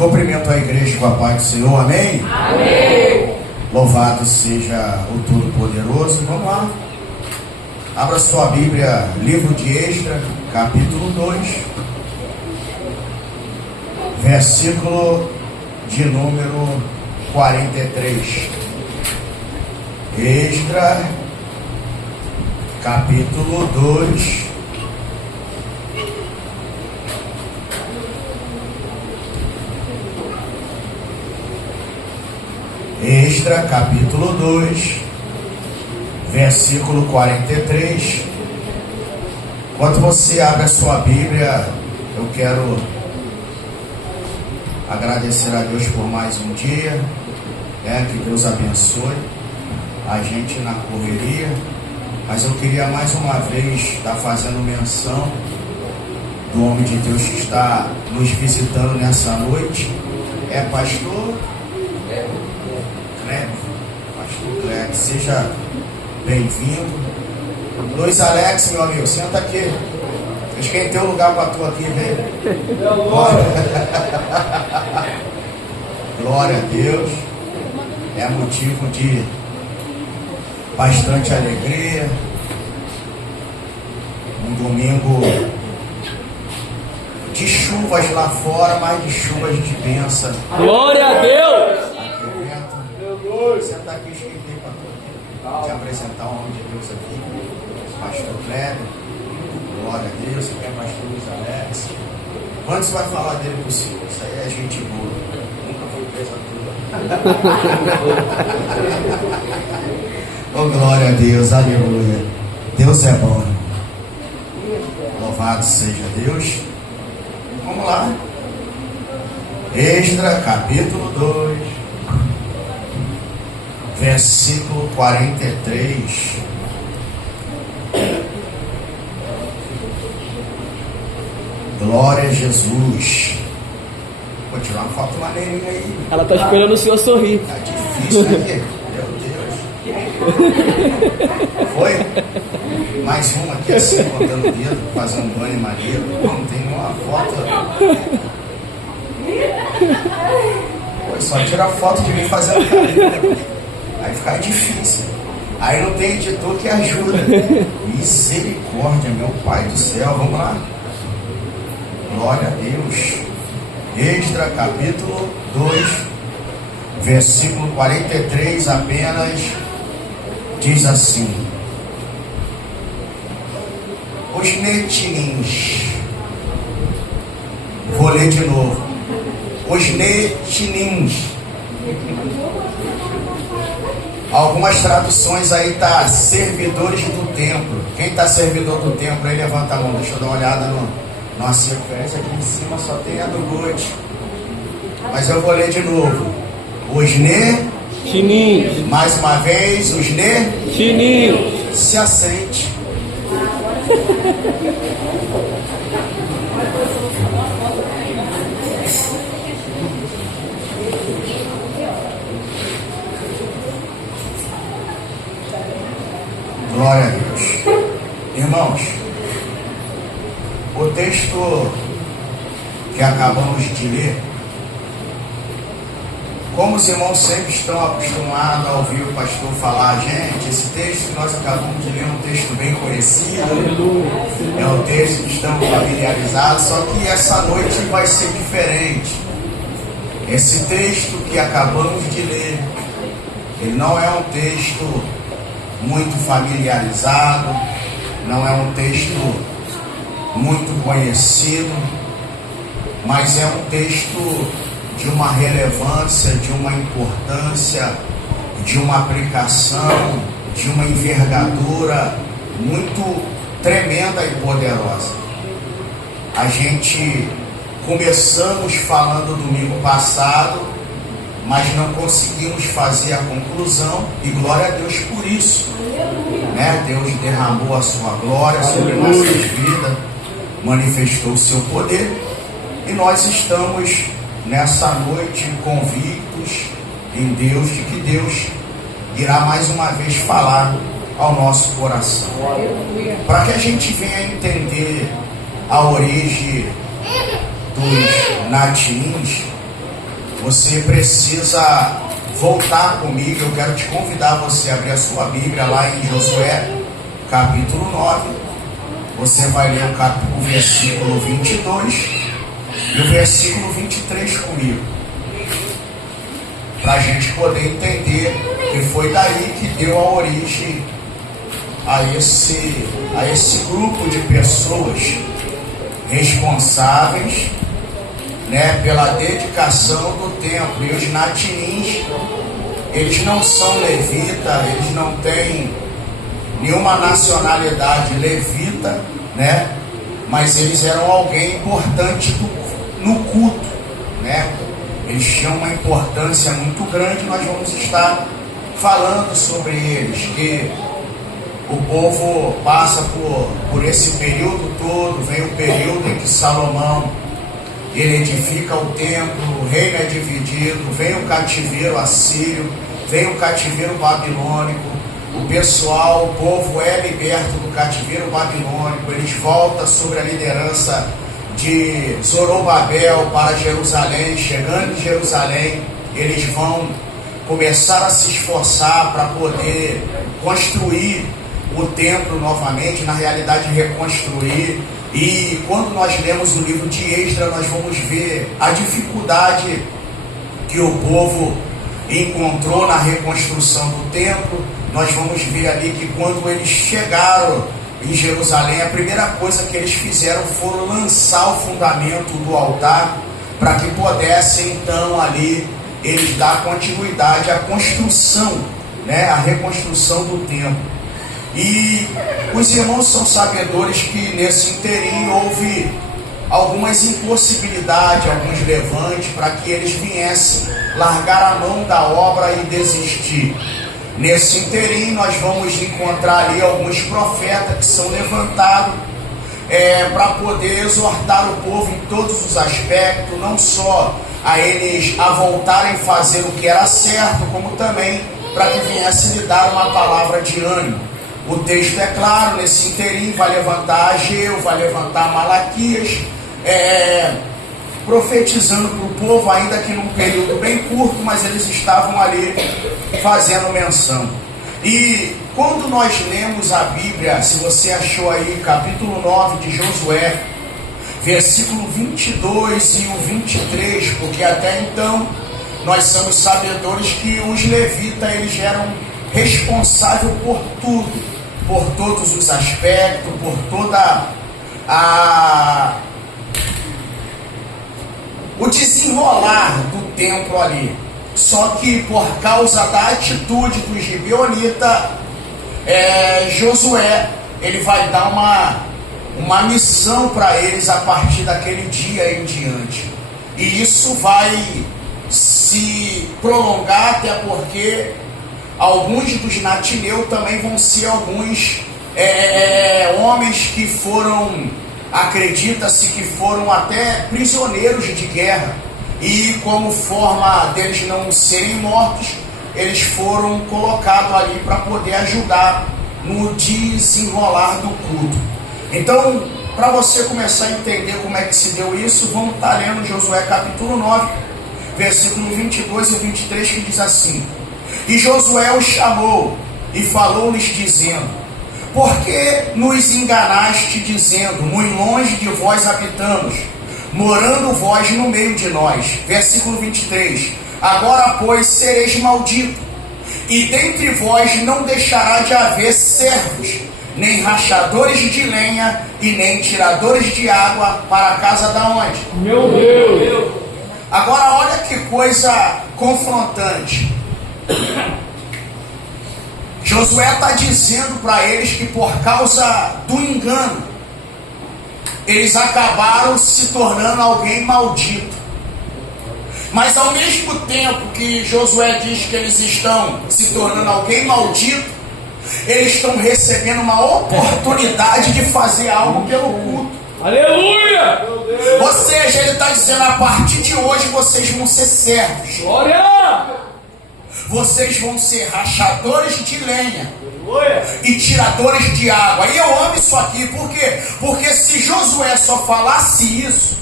Cumprimento a igreja com a paz do Senhor, amém? Amém. Louvado seja o Todo-Poderoso. Vamos lá. Abra sua Bíblia, livro de Esdras, capítulo 2, versículo de número 43. Esdras, capítulo 2, Esdras, capítulo 2, versículo 43. Enquanto você abre a sua Bíblia, eu quero agradecer a Deus por mais um dia, que Deus abençoe a gente na correria, mas eu queria mais uma vez estar fazendo menção do homem de Deus que está nos visitando nessa noite, pastor Cleber, seja bem-vindo. Luiz Alex, meu amigo, senta aqui. Eu esquentei o lugar para tu aqui, vem. Glória a Deus. É motivo de bastante alegria. Um domingo de chuvas lá fora, mas de chuvas de bênção. Glória a Deus. Senta aqui, esquentei para tu aqui. Te apresentar o homem de Deus aqui, pastor Cleber. Glória a Deus, que é pastor Luiz Alex. Quando você vai falar dele pro Senhor? Isso aí é gente boa. Nunca foi presa tua. Oh, glória a Deus, aleluia. Deus é bom. Louvado seja Deus. Vamos lá. Esdras, capítulo 2, versículo 43. Glória a Jesus. Vou tirar uma foto maneirinha aí. Ela está esperando o senhor sorrir. Tá difícil aqui. Meu Deus. Foi? Mais uma aqui assim, botando o dedo, fazendo banho em Maria. Não tem uma foto. Pô, só tira a foto de mim fazendo carinho. Aí fica difícil. Aí não tem editor que ajuda. Misericórdia, meu Pai do céu. Vamos lá. Glória a Deus. Esdras, capítulo 2, versículo 43, apenas diz assim: os netinins. Vou ler de novo. Os netinins. Algumas traduções aí tá servidores do templo. Quem está servidor do templo aí, levanta a mão. Deixa eu dar uma olhada numa circunferência. Aqui em cima só tem a do Gude. Mas eu vou ler de novo. Os Chininhos. Mais uma vez, os Chininhos. Se assente. Glória a Deus. Irmãos, o texto que acabamos de ler, como os irmãos sempre estão acostumados a ouvir o pastor falar, gente, esse texto que nós acabamos de ler é um texto bem conhecido, é um texto que estamos familiarizados, só que essa noite vai ser diferente. Esse texto que acabamos de ler, ele não é um texto muito familiarizado, não é um texto muito conhecido, mas é um texto de uma relevância, de uma importância, de uma aplicação, de uma envergadura muito tremenda e poderosa. A gente começamos falando domingo passado, mas não conseguimos fazer a conclusão, e glória a Deus por isso, Deus derramou a sua glória sobre nossas vidas, manifestou o seu poder, e nós estamos nessa noite convictos em Deus, de que Deus irá mais uma vez falar ao nosso coração, para que a gente venha entender a origem dos natins. você precisa voltar comigo. Eu quero te convidar você a abrir a sua Bíblia lá em Josué, capítulo 9. Você vai ler o versículo 22 e o versículo 23 comigo, para a gente poder entender que foi daí que deu a origem a esse grupo de pessoas responsáveis, né, pela dedicação do templo. E os natinins, eles não são levitas, eles não têm nenhuma nacionalidade levita, né, mas eles eram alguém importante no culto, né? Eles tinham uma importância muito grande. Nós vamos estar falando sobre eles, que o povo passa por esse período todo. Vem o período em que Salomão ele edifica o templo, o reino é dividido, vem o cativeiro assírio, vem o cativeiro babilônico, o povo é liberto do cativeiro babilônico, eles voltam sobre a liderança de Zorobabel para Jerusalém. Chegando em Jerusalém, eles vão começar a se esforçar para poder construir o templo novamente, na realidade reconstruir. E quando nós lemos o livro de Esdras, nós vamos ver a dificuldade que o povo encontrou na reconstrução do templo. Nós vamos ver ali que quando eles chegaram em Jerusalém, a primeira coisa que eles fizeram foram lançar o fundamento do altar, para que pudessem então ali eles dar continuidade à construção, né, à reconstrução do templo. E os irmãos são sabedores que nesse inteirinho houve algumas impossibilidades, alguns levantes, para que eles viessem largar a mão da obra e desistir. Nesse inteirinho nós vamos encontrar ali alguns profetas que são levantados para poder exortar o povo em todos os aspectos, não só a eles a voltarem a fazer o que era certo, como também para que viesse lhe dar uma palavra de ânimo. O texto é claro, nesse inteirinho vai levantar Ageu, vai levantar Malaquias, profetizando para o povo, ainda que num período bem curto, mas eles estavam ali fazendo menção. E quando nós lemos a Bíblia, se você achou aí capítulo 9 de Josué, versículo 22 e o 23, porque até então nós somos sabedores que os levitas eles eram responsáveis por tudo, por todos os aspectos, por toda o desenrolar do templo ali. Só que por causa da atitude dos gibeonitas, Josué ele vai dar uma missão para eles a partir daquele dia em diante. E isso vai se prolongar, até porque alguns dos natineus também vão ser alguns homens que foram, acredita-se que foram até prisioneiros de guerra, e como forma deles não serem mortos, eles foram colocados ali para poder ajudar no desenrolar do culto. Então, para você começar a entender como é que se deu isso, vamos estar lendo Josué capítulo 9, versículo 22 e 23, que diz assim: E Josué os chamou e falou-lhes dizendo: Por que nos enganaste dizendo, muito longe de vós habitamos, morando vós no meio de nós? Versículo 23. Agora, pois, sereis malditos, e dentre vós não deixará de haver servos, nem rachadores de lenha, e nem tiradores de água para a casa da onde? Meu Deus! Agora olha que coisa confrontante. Josué está dizendo para eles que por causa do engano, eles acabaram se tornando alguém maldito. Mas ao mesmo tempo que Josué diz que eles estão se tornando alguém maldito, eles estão recebendo uma oportunidade de fazer algo pelo culto. Aleluia! Ou seja, ele está dizendo: a partir de hoje vocês vão ser servos. Glória! Vocês vão ser rachadores de lenha e tiradores de água. E eu amo isso aqui, por quê? Porque se Josué só falasse isso,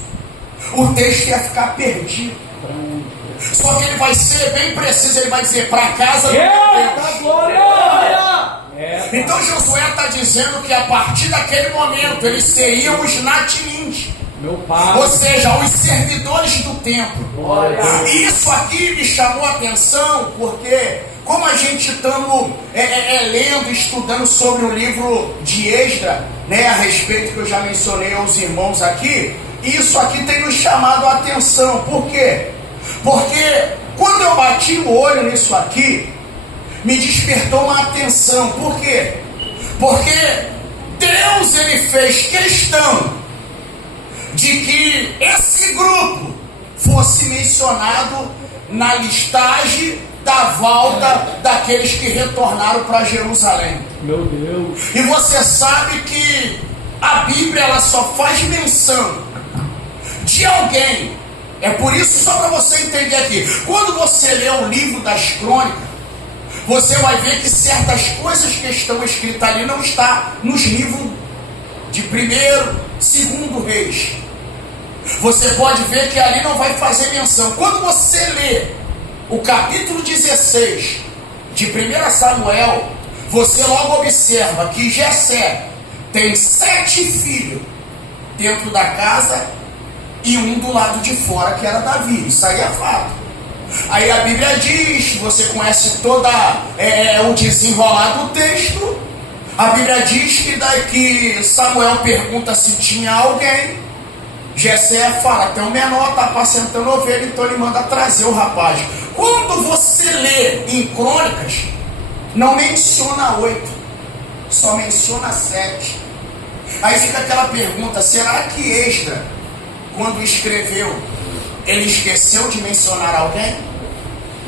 o texto ia ficar perdido. Só que ele vai ser bem preciso, ele vai dizer para casa do Deus. Glória. Então Josué está dizendo que a partir daquele momento eles seriam os natinins, Meu pai. ou seja, os servidores do templo. Glória. E isso aqui me chamou a atenção porque, como a gente estamos lendo, estudando sobre o livro de Esdras, né, a respeito que eu já mencionei aos irmãos aqui, isso aqui tem nos chamado a atenção. Por quê? Porque quando eu bati o olho nisso aqui, me despertou uma atenção. Por quê? Porque Deus, ele fez questão de que esse grupo fosse mencionado na listagem da volta daqueles que retornaram para Jerusalém. Meu Deus. E você sabe que a Bíblia ela só faz menção de alguém. É por isso, só para você entender aqui, quando você lê o livro das crônicas, você vai ver que certas coisas que estão escritas ali não estão nos livros de 1º, 2º Reis. Você pode ver que ali não vai fazer menção. Quando você lê o capítulo 16 de 1 Samuel, você logo observa que Jessé tem 7 filhos dentro da casa e um do lado de fora, que era Davi. Isso aí é fato. Aí a Bíblia diz, você conhece toda o desenrolar do texto. A Bíblia diz que Samuel pergunta se tinha alguém. Jessé fala, tem um menor, está apacentando ovelha, então ele manda trazer o rapaz. Quando você lê em Crônicas, não menciona 8, só menciona 7. Aí fica aquela pergunta, será que Esdras, quando escreveu, ele esqueceu de mencionar alguém?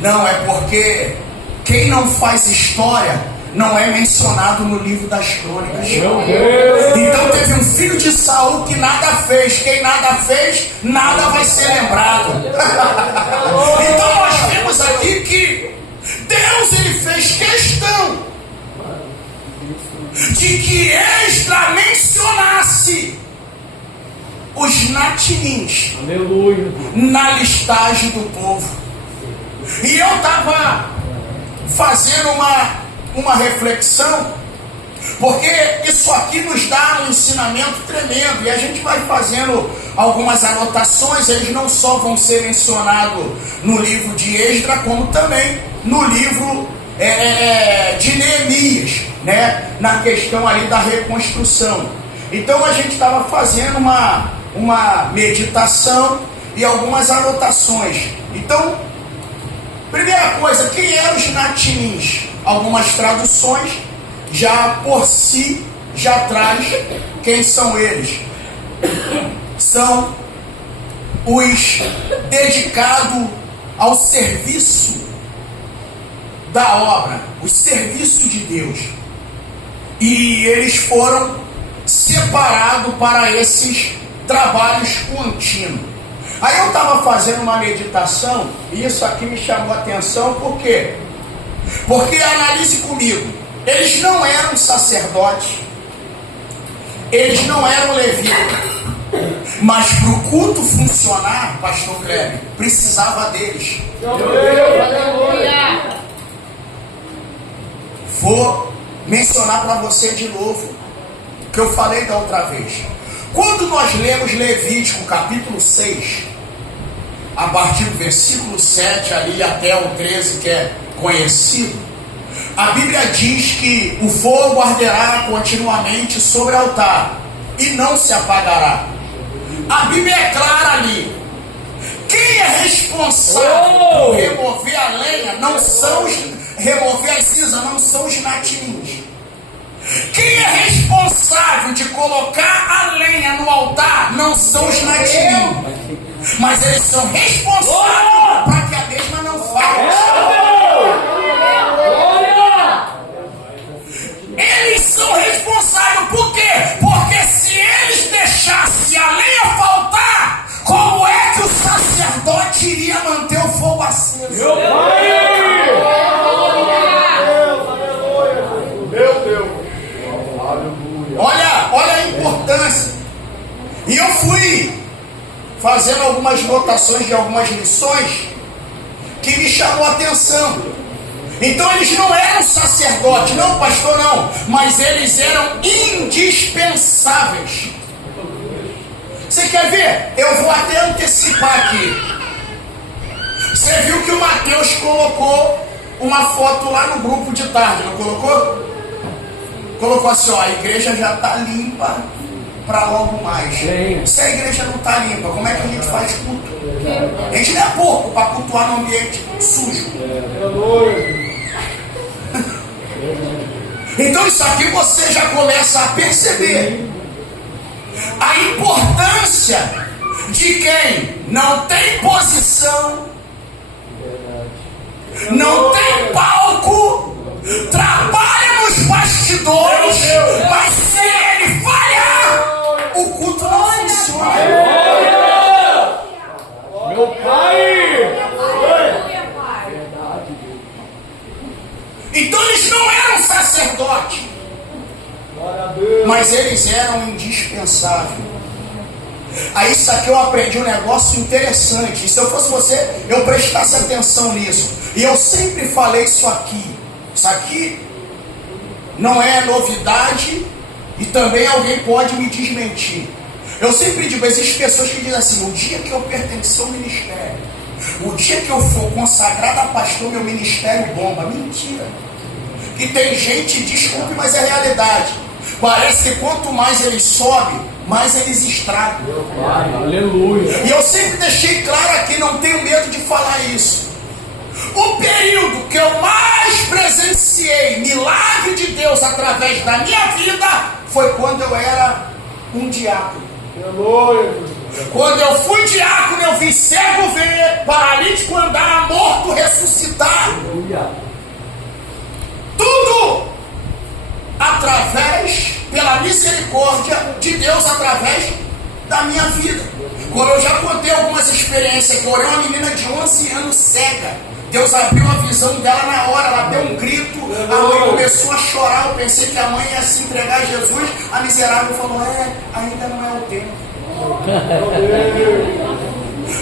Não, é porque quem não faz história não é mencionado no livro das crônicas. Meu Deus. Então teve um filho de Saul que nada fez. Quem nada fez, nada vai ser lembrado. Então nós vemos aqui que Deus, ele fez questão de que Esdras mencionasse os natinins. Aleluia. Na listagem do povo. E eu estava fazendo uma reflexão, porque isso aqui nos dá um ensinamento tremendo, e a gente vai fazendo algumas anotações. Eles não só vão ser mencionados no livro de Esdras, como também no livro de Neemias, né? Na questão ali da reconstrução. Então a gente estava fazendo uma meditação e algumas anotações. Então, primeira coisa, quem eram os natinins? Algumas traduções já por si já traz quem são eles. São os dedicados ao serviço da obra, o serviço de Deus. E eles foram separados para esses trabalhos contínuos. Aí eu estava fazendo uma meditação e isso aqui me chamou a atenção. Por quê? Porque, analise comigo, eles não eram sacerdotes, eles não eram levitas, mas para o culto funcionar, pastor Kleber, precisava deles. Vou mencionar para você de novo o que eu falei da outra vez. Quando nós lemos Levítico capítulo 6, a partir do versículo 7 ali até o 13, que é conhecido, a Bíblia diz que o fogo arderá continuamente sobre o altar e não se apagará. A Bíblia é clara ali. Quem é responsável por remover a lenha não são remover as cinzas, não são os natinins. Quem é responsável de colocar a lenha no altar não são os natinins, mas eles são responsáveis para que a mesma não falte. Eles são responsáveis, por quê? Porque se eles deixassem a lenha faltar, como é que o sacerdote iria manter o fogo aceso? Meu Deus. Olha a importância. E eu fui fazendo algumas notações de algumas lições, que me chamou a atenção. Então eles não eram sacerdotes, não, pastor, não, mas eles eram indispensáveis. Você quer ver? Eu vou até antecipar aqui. Você viu que o Mateus colocou uma foto lá no grupo de tarde, não colocou? Colocou assim, ó, a igreja já está limpa para logo mais. Se a igreja não está limpa, como é que a gente faz culto? A gente não é pouco para cultuar no ambiente sujo. Então isso aqui você já começa a perceber a importância de quem não tem posição, não tem palco, trabalha nos bastidores, mas se ele falhar, o culto não funciona. Meu pai! Então eles não eram sacerdotes, mas eles eram indispensáveis. Aí isso aqui eu aprendi um negócio interessante. E se eu fosse você, eu prestasse atenção nisso. E eu sempre falei isso aqui. Isso aqui não é novidade e também alguém pode me desmentir. Eu sempre digo, existem pessoas que dizem assim, o dia que eu pertencer ao ministério, o dia que eu for consagrado a pastor, meu ministério bomba. Mentira. Que tem gente, desculpe, mas é realidade. Parece que quanto mais eles sobem, mais eles estragam. Aleluia. E eu sempre deixei claro aqui, não tenho medo de falar isso. O período que eu mais presenciei milagre de Deus através da minha vida foi quando eu era um diácono. Quando eu fui diácono, eu vi cego ver, paralítico andar, morto ressuscitar. Tudo através, pela misericórdia de Deus, através da minha vida. Quando eu já contei algumas experiências, que eu orei uma menina de 11 anos cega, Deus abriu a visão dela na hora, ela deu um grito, a mãe começou a chorar, eu pensei que a mãe ia se entregar a Jesus, a miserável falou, ainda não é o tempo.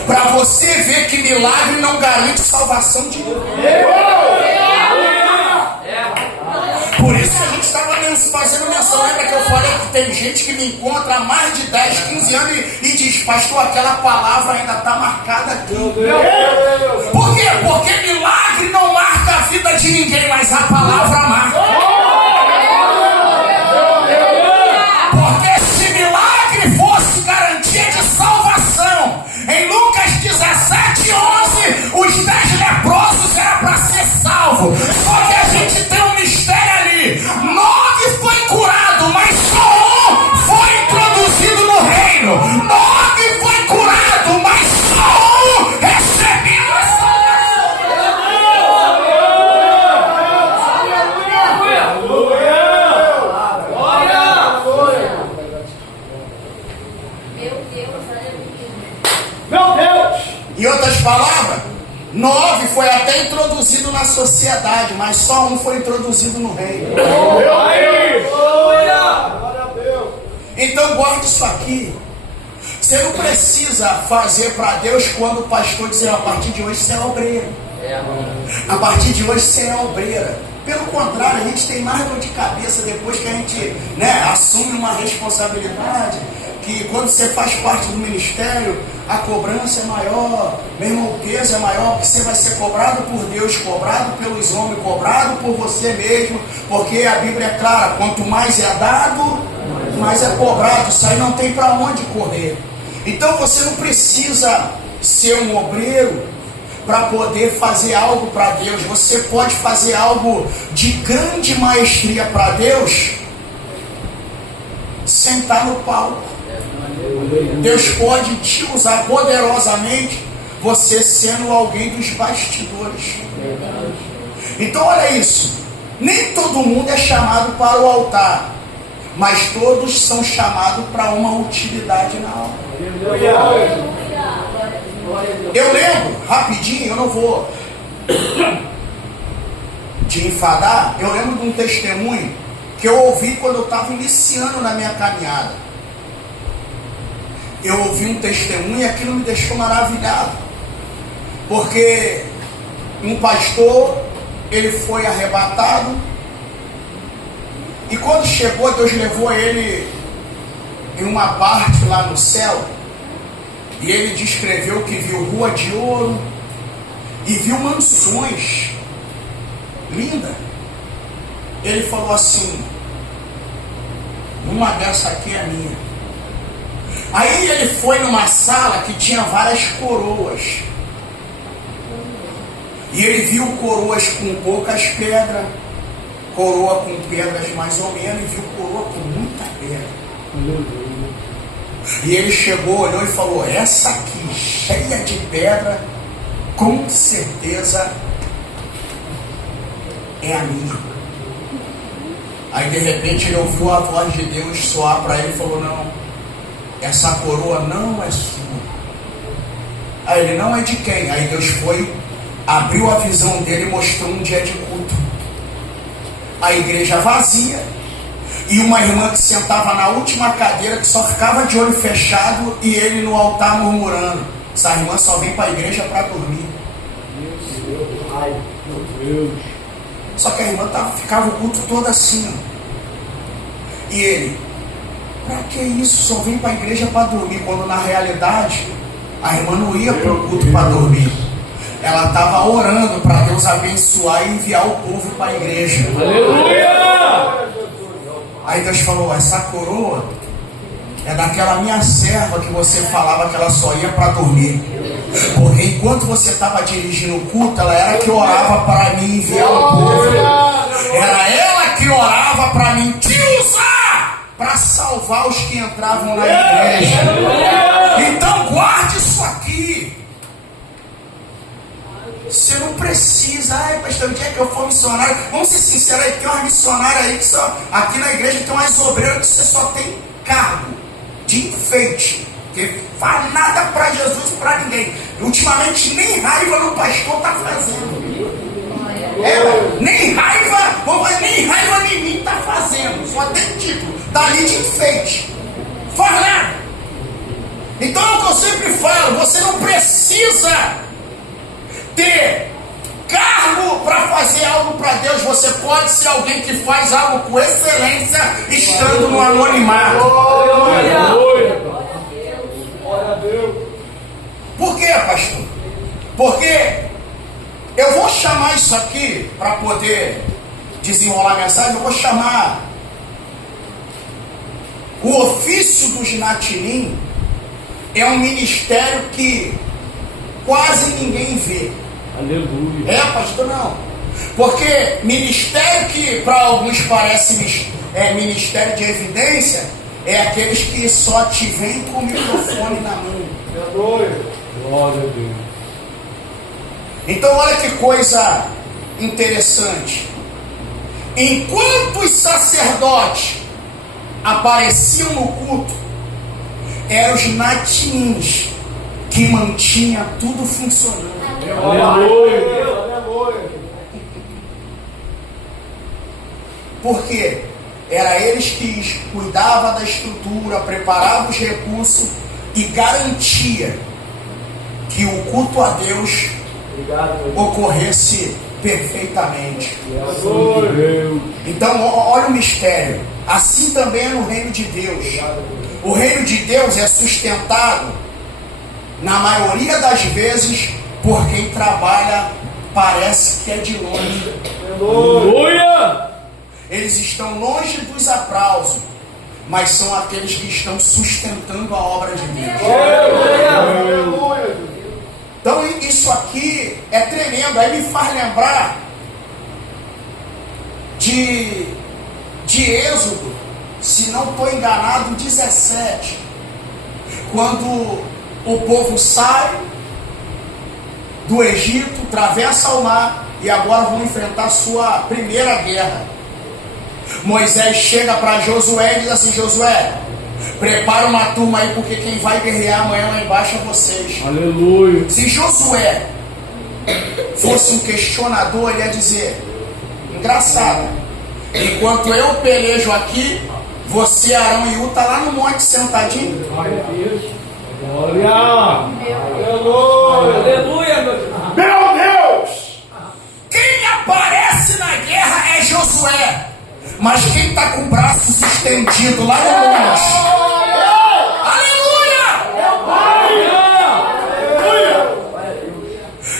Para você ver que milagre não garante salvação de ninguém. Por isso que a gente estava fazendo menção. Lembra que eu falei que tem gente que me encontra há mais de 10, 15 anos e diz, pastor, aquela palavra ainda está marcada aqui. Por quê? Porque milagre não marca a vida de ninguém, mas a palavra marca. Porque se milagre fosse garantia de salvação, em Lucas 17:11, os 10 leprosos eram para ser salvos. Só que a gente tem um mistério ali. 9 foi curado, mas só 1 foi introduzido no reino. 9 foi curado, mas só 1 recebeu a salvação. Meu Deus! Em outras palavras, 9 foi até introduzido na sociedade, mas só 1 foi introduzido no reino. Então guarde isso aqui. Você não precisa fazer para Deus quando o pastor dizer, a partir de hoje você é obreiro. A partir de hoje você é obreira. Pelo contrário, a gente tem mais dor de cabeça depois que a gente assume uma responsabilidade, que quando você faz parte do ministério, a cobrança é maior, meu irmão, o peso é maior, porque você vai ser cobrado por Deus, cobrado pelos homens, cobrado por você mesmo, porque a Bíblia é clara, quanto mais é dado, mais é cobrado. Isso aí não tem para onde correr. Então você não precisa ser um obreiro para poder fazer algo para Deus. Você pode fazer algo de grande maestria para Deus, sentar no palco. Deus pode te usar poderosamente, você sendo alguém dos bastidores. Então olha isso, nem todo mundo é chamado para o altar, mas todos são chamados para uma utilidade na obra. Eu lembro, rapidinho, eu não vou te enfadar, eu lembro de um testemunho que eu ouvi quando eu estava iniciando na minha caminhada. Eu ouvi um testemunho e aquilo me deixou maravilhado, porque um pastor, ele foi arrebatado, e quando chegou, Deus levou ele em uma parte lá no céu, e ele descreveu que viu rua de ouro, e viu mansões lindas. Ele falou assim: uma dessa aqui é minha. Aí ele foi numa sala que tinha várias coroas, e ele viu coroas com poucas pedras, coroa com pedras mais ou menos, e viu coroa com muita pedra. E ele chegou, olhou e falou: essa aqui, cheia de pedra, com certeza é a minha. Aí de repente ele ouviu a voz de Deus soar para ele e falou: não, essa coroa não é sua. Aí ele: não é de quem? Aí Deus foi, abriu a visão dele e mostrou um dia de culto, a igreja vazia, e uma irmã que sentava na última cadeira, que só ficava de olho fechado, e ele no altar murmurando. Essa irmã só vem para a igreja para dormir. Ai, meu Deus. Só que a irmã ficava o culto todo assim, ó. E ele: pra que isso? Só vem para a igreja para dormir. Quando na realidade a irmã não ia para o culto para dormir. Ela estava orando para Deus abençoar e enviar o povo para a igreja. Aleluia! Aí Deus falou: essa coroa é daquela minha serva que você falava que ela só ia para dormir. Porque enquanto você estava dirigindo o culto, ela era que orava para mim enviar o povo. Era ela que orava para mim te usar para salvar os que entravam na igreja. Então guarde isso aqui. Você não precisa: ai, pastor, o dia que eu for missionário, vamos ser sinceros aí, tem umas missionárias aí que só, aqui na igreja tem umas obreiras que você só tem cargo de enfeite, que faz nada para Jesus e para ninguém. Ultimamente nem raiva no pastor está fazendo. Nem raiva em mim está fazendo. Só tem título, está ali de enfeite. Faz nada. Então é o que eu sempre falo: você não precisa ter cargo para fazer algo para Deus. Você pode ser alguém que faz algo com excelência estando no anonimato. Por quê, pastor? Porque eu vou chamar isso aqui, para poder desenrolar a mensagem, eu vou chamar o ofício dos Natinim. É um ministério que quase ninguém vê. Aleluia. É, pastor? Não. Porque ministério que para alguns parece ministério de evidência, é aqueles que só te veem com o microfone na mão. Glória a Deus. Então olha que coisa interessante. Enquanto os sacerdotes apareciam no culto, eram os natinins que mantinha tudo funcionando. Aleluia. Por quê? Era eles que cuidavam da estrutura, preparavam os recursos e garantia que o culto a Deus ocorresse perfeitamente. Então olha o mistério. Assim também é no reino de Deus. O reino de Deus é sustentado, na maioria das vezes, por quem trabalha, parece que é de longe. Aleluia! Eles estão longe dos aplausos, mas são aqueles que estão sustentando a obra de Deus. Aleluia! Então isso aqui é tremendo. Aí me faz lembrar de Êxodo, se não estou enganado, 17, quando o povo sai do Egito, atravessa o mar e agora vão enfrentar a sua primeira guerra. Moisés chega para Josué e diz assim: Josué, prepara uma turma aí, porque quem vai guerrear amanhã lá embaixo é vocês. Aleluia. Se Josué fosse um questionador, ele ia dizer: engraçado, enquanto eu pelejo aqui, você, Arão e U, está lá no monte sentadinho. Glória. Aleluia, meu Deus. Meu Deus. Mas quem está com braços estendidos lá no monte?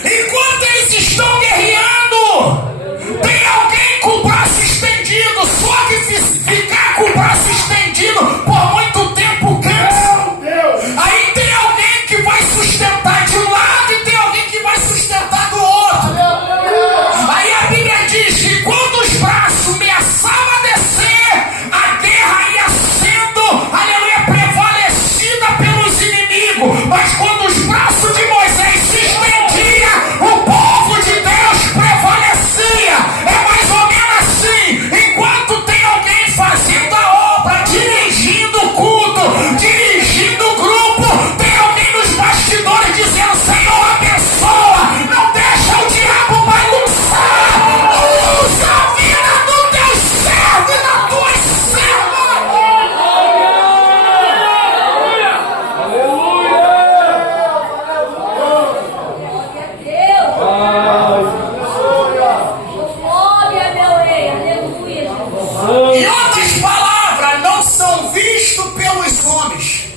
Enquanto eles estão guerreando, tem alguém com o braço estendido. Só que ficar com o braço estendido por muito tempo cansa. Aí tem alguém que vai sustentar de um lado e tem alguém que vai sustentar do outro. Aí a Bíblia diz que quando os braços ameaçavam a descer, a guerra ia sendo, aleluia, prevalecida pelos inimigos. Mas quando os braços de Moisés se estendiam, o povo de Deus prevalecia. É mais ou menos assim. Enquanto tem alguém fazendo a obra, dirigindo o culto, dirigindo o grupo, tem alguém nos bastidores dizendo: Senhor, abençoa, não deixa o diabo bagunçar. Usa a vida do teu servo e da tua serva. Em outras palavras, não são vistos pelos homens,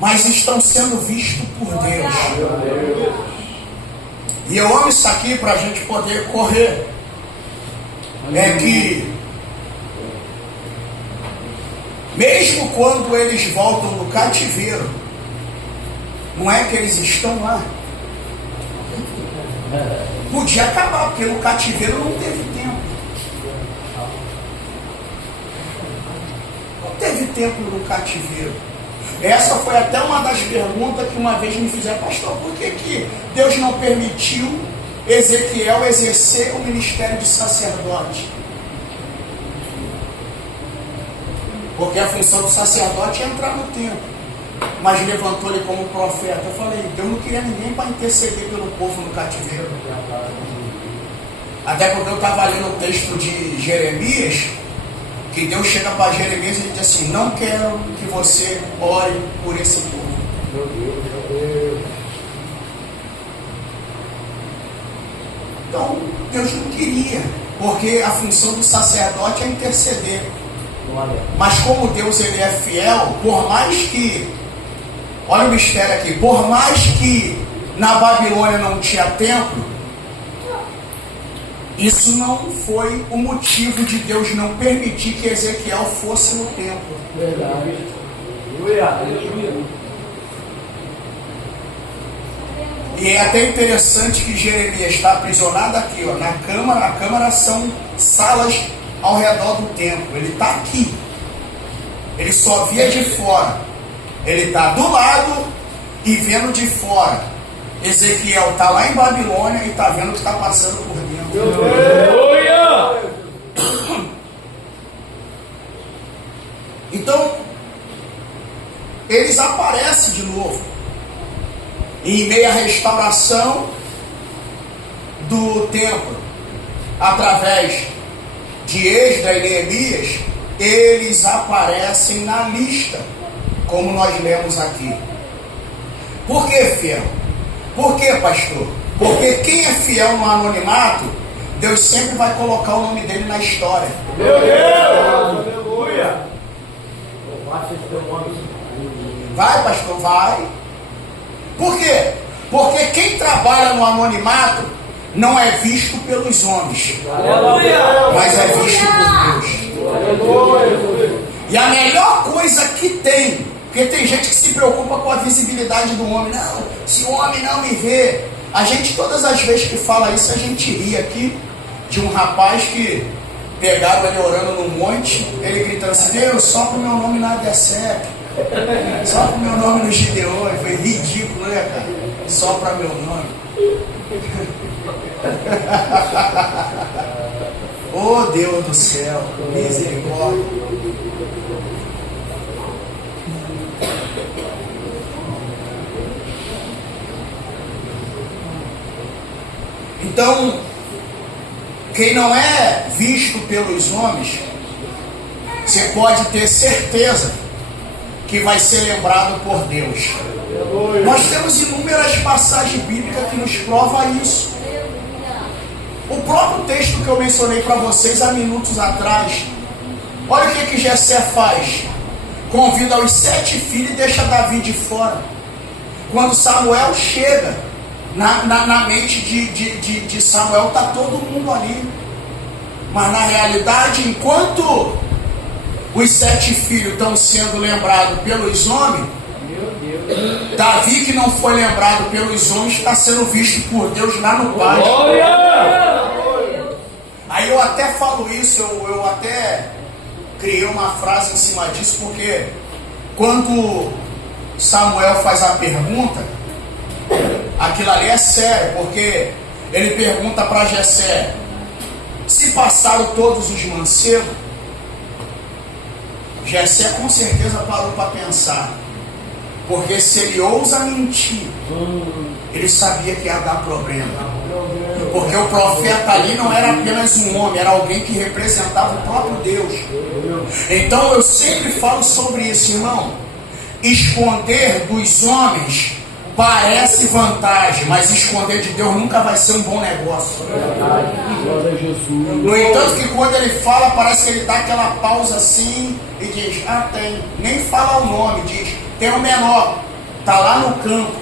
mas estão sendo vistos por Deus. E eu amo isso aqui para a gente poder correr. É que, mesmo quando eles voltam no cativeiro, não é que eles estão lá. Podia acabar, porque no cativeiro não teve tempo. Não teve tempo no cativeiro. Essa foi até uma das perguntas que uma vez me fizeram: pastor, por que Deus não permitiu Ezequiel exercer o ministério de sacerdote? Porque a função do sacerdote é entrar no templo, mas levantou ele como profeta. Eu falei: Deus não queria ninguém para interceder pelo povo no cativeiro. Até porque eu estava lendo o texto de Jeremias, que Deus chega para Jeremias e ele diz assim: não quero que você ore por esse povo. Meu Deus, meu Deus. Então, Deus não queria, porque a função do sacerdote é interceder. Mas como Deus ele é fiel, por mais que, olha o mistério aqui, por mais que na Babilônia não tinha templo, isso não foi o motivo de Deus não permitir que Ezequiel fosse no templo. Verdade. E é até interessante que Jeremias está aprisionado aqui, ó, na câmara. A câmara são salas ao redor do templo. Ele está aqui. Ele só via de fora. Ele está do lado e vendo de fora. Ezequiel está lá em Babilônia e está vendo o que está passando por dentro. Então, eles aparecem de novo. E em meio à restauração do templo, através de Esdras e Neemias, eles aparecem na lista, como nós lemos aqui. Por que fiel? Por que, pastor? Porque quem é fiel no anonimato, Deus sempre vai colocar o nome dele na história. Meu Deus! Aleluia! Vai, pastor, vai. Por quê? Porque quem trabalha no anonimato não é visto pelos homens, mas é visto por Deus. E a melhor coisa que tem, porque tem gente que se preocupa com a visibilidade do homem. Não, se o homem não me vê. A gente, todas as vezes que fala isso, a gente ri aqui de um rapaz que pegaram ele orando no monte, ele gritando assim: Deus, só para o meu nome na deserto, só para o meu nome no Gideon. Foi ridículo, né, cara? Só para meu nome. Oh Deus do céu, misericórdia. Então, quem não é visto pelos homens, você pode ter certeza que vai ser lembrado por Deus. Nós temos inúmeras passagens bíblicas que nos provam isso. O próprio texto que eu mencionei para vocês há minutos atrás. Olha o que Jessé faz. Convida os 7 filhos e deixa Davi de fora. Quando Samuel chega, na mente de Samuel está todo mundo ali. Mas na realidade, enquanto os 7 filhos estão sendo lembrados pelos homens, Davi, que não foi lembrado pelos homens, está sendo visto por Deus lá no Pai. Aí eu até falo isso, eu até criei uma frase em cima disso, porque quando Samuel faz a pergunta, aquilo ali é sério, porque ele pergunta para Jessé: se passaram todos os mancebos? Jessé com certeza parou para pensar, porque se ele ousa mentir, ele sabia que ia dar problema. Porque o profeta ali não era apenas um homem, era alguém que representava o próprio Deus. Então eu sempre falo sobre isso, irmão. Esconder dos homens parece vantagem, mas esconder de Deus nunca vai ser um bom negócio. No entanto, que quando ele fala, parece que ele dá aquela pausa assim e diz: ah, tem. Nem fala o nome, diz: tem o menor, está lá no campo.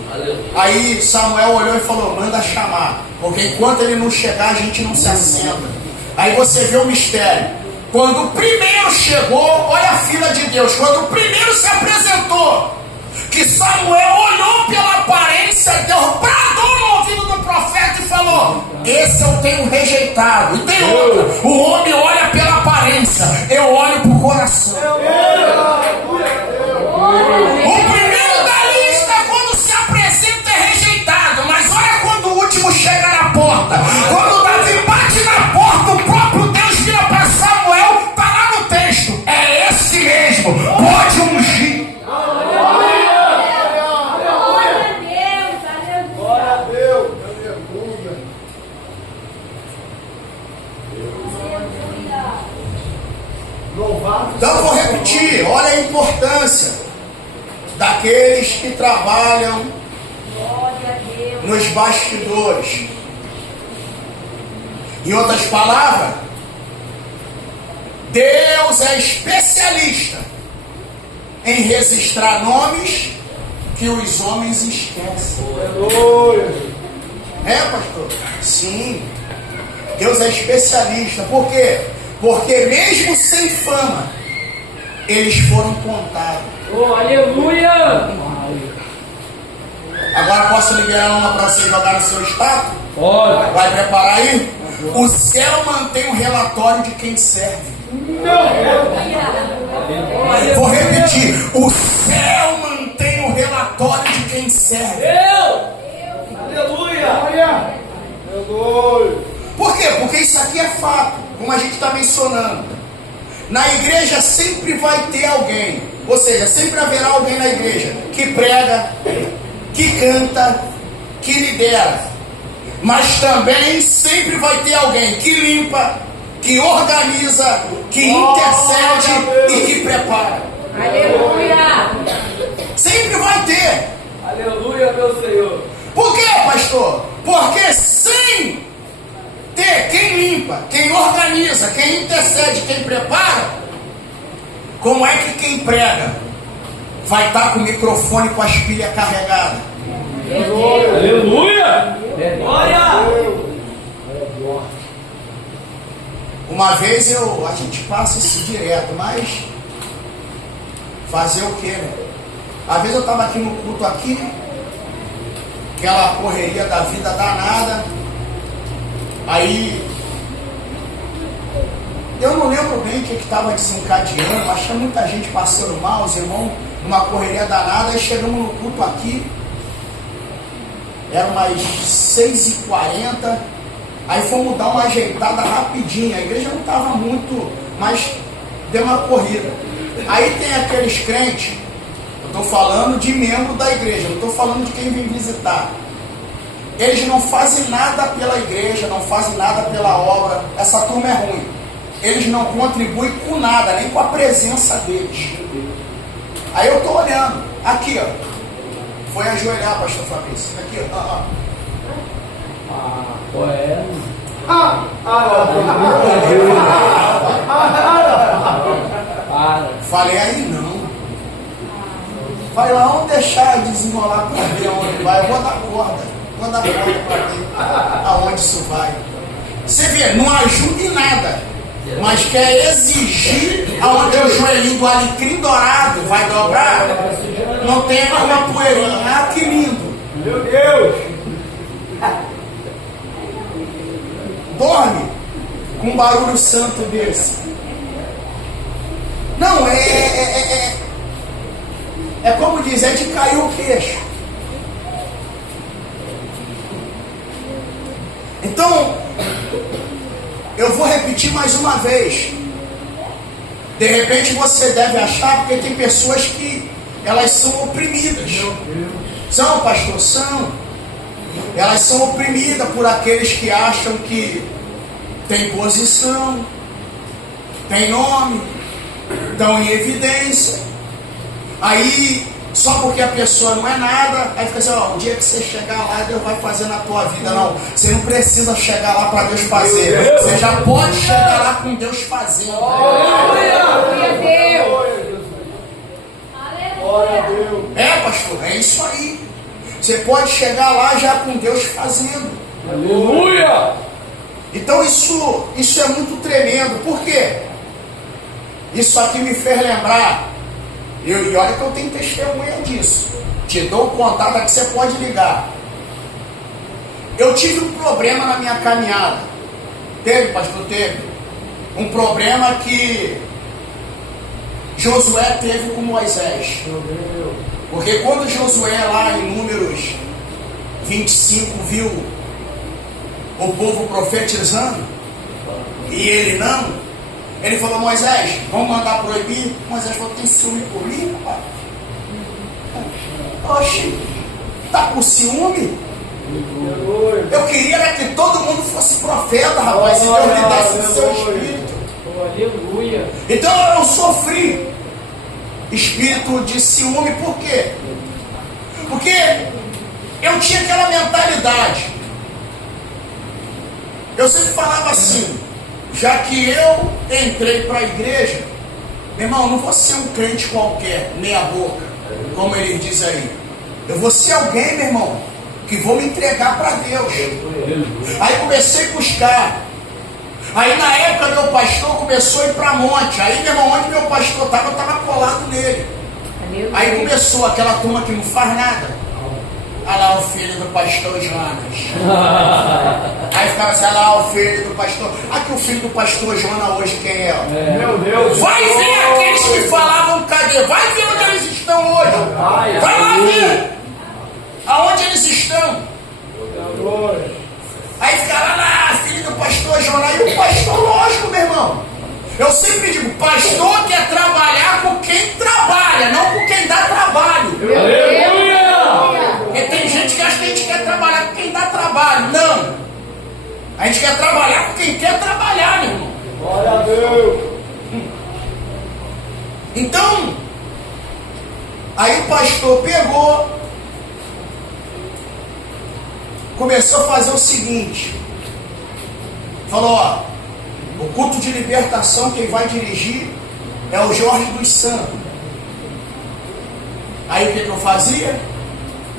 Aí Samuel olhou e falou: manda chamar, porque enquanto ele não chegar, a gente não se assenta. Aí você vê o mistério. Quando o primeiro chegou, olha a fila de Deus, quando o primeiro se apresentou, que Samuel olhou pela aparência, Deus bradou no ouvido do profeta e falou: esse eu tenho rejeitado. E tem outro: o homem olha pela aparência, eu olho para o coração. O primeiro da lista, quando se apresenta, é rejeitado. Mas olha quando o último chega na porta. Quando Davi bate na porta, o próprio Deus vira para Samuel, está lá no texto: é esse mesmo, pode ungir. Então vou repetir, olha a importância daqueles que trabalham nos bastidores. Em outras palavras, Deus é especialista em registrar nomes que os homens esquecem. É, pastor? Sim. Deus é especialista. Por quê? Porque mesmo sem fama, eles foram contados. Oh, aleluia! Agora posso liberar uma para você jogar no seu status? Pode. Vai preparar aí? O céu mantém um relatório de quem serve. Vou repetir: o céu mantém o relatório de quem serve. Aleluia! Por quê? Porque isso aqui é fato, como a gente está mencionando. Na igreja sempre vai ter alguém, ou seja, sempre haverá alguém na igreja que prega, que canta, que lidera. Mas também sempre vai ter alguém que limpa, que organiza, que intercede e que prepara. Aleluia! Sempre vai ter. Aleluia, meu Senhor! Por quê, pastor? Porque sem ter quem limpa, quem organiza, quem intercede, quem prepara, como é que quem prega vai estar com o microfone com as pilhas carregadas? Aleluia! Glória! Uma vez a gente passa isso direto, mas fazer o que, né? Às vezes eu estava aqui no culto aqui, aquela correria da vida danada. Aí eu não lembro bem o que estava desencadeando, mas tinha muita gente passando mal, os irmãos numa correria danada. Aí chegamos no culto aqui, era umas 6h40, aí fomos dar uma ajeitada rapidinho. A igreja não estava muito, mas deu uma corrida. Aí tem aqueles crentes, eu estou falando de membro da igreja, não estou falando de quem vem visitar. Eles não fazem nada pela igreja, não fazem nada pela obra. Essa turma é ruim. Eles não contribuem com nada, nem com a presença deles. Aí eu estou olhando, aqui ó, foi ajoelhar, pastor Fabrício, aqui ó. Qual é? Falei, aí não. Falei, lá, vamos deixar desenrolar para ver aonde vai. Eu vou dar corda. Vou dar corda para ver aonde isso vai. Você vê, não ajuda em nada. Mas quer exigir aonde o joelhinho do alecrim dourado vai dobrar. Não tem uma poeirinha. Ah, que lindo. Meu Deus! Dorme com um barulho santo desse. Não, é como diz, é de cair o queixo. Então, eu vou repetir mais uma vez. De repente você deve achar, porque tem pessoas que elas são oprimidas. São, pastor? São. Elas são oprimidas por aqueles que acham que tem posição, tem nome, estão em evidência. Aí, só porque a pessoa não é nada, aí fica assim, ó, o dia que você chegar lá, Deus vai fazer na tua vida. Não, você não precisa chegar lá para Deus fazer. Você já pode chegar lá com Deus fazendo. Glória a Deus. É, pastor, é isso aí. Você pode chegar lá já com Deus fazendo. Aleluia! Então isso é muito tremendo. Por quê? Isso aqui me fez lembrar. E olha que eu tenho testemunha disso. Te dou o contato que você pode ligar. Eu tive um problema na minha caminhada. Teve, pastor? Teve. Um problema que Josué teve com Moisés. Porque quando Josué lá em Números 25 viu o povo profetizando e ele não, ele falou, Moisés, vamos mandar proibir? Moisés falou, tem ciúme por mim, rapaz? Oxi, tá com ciúme? Eu queria que todo mundo fosse profeta, rapaz, e Deus lhe desse o seu espírito. Aleluia! Então eu sofri espírito de ciúme. Por quê? Porque eu tinha aquela mentalidade. Eu sempre falava assim, já que eu entrei para a igreja, meu irmão, não vou ser um crente qualquer, meia boca, como ele diz aí. Eu vou ser alguém, meu irmão, que vou me entregar para Deus. Aí comecei a buscar. Aí na época meu pastor começou a ir para monte. Aí, meu irmão, onde meu pastor estava, eu estava colado nele. Aí começou aquela turma que não faz nada. Olha lá o filho do pastor Jonas. Aí ficava assim, olha lá o filho do pastor. Aqui o filho do pastor Jonas hoje quem é? Meu Deus! Vai ver aqueles que falavam cadê? Vai ver onde eles estão hoje. Vai lá ver. Aonde eles estão. Aí ficava lá, filho do pastor Jonas. E o pastor, lógico, meu irmão. Eu sempre digo, pastor quer trabalhar com quem trabalha, não com quem dá trabalho. Aleluia! Porque tem gente que acha que a gente quer trabalhar com quem dá trabalho. Não. A gente quer trabalhar com quem quer trabalhar, meu irmão. Glória a Deus! Então, aí o pastor pegou, começou a fazer o seguinte. Falou, ó, o culto de libertação quem vai dirigir é o Jorge dos Santos. Aí o que eu fazia?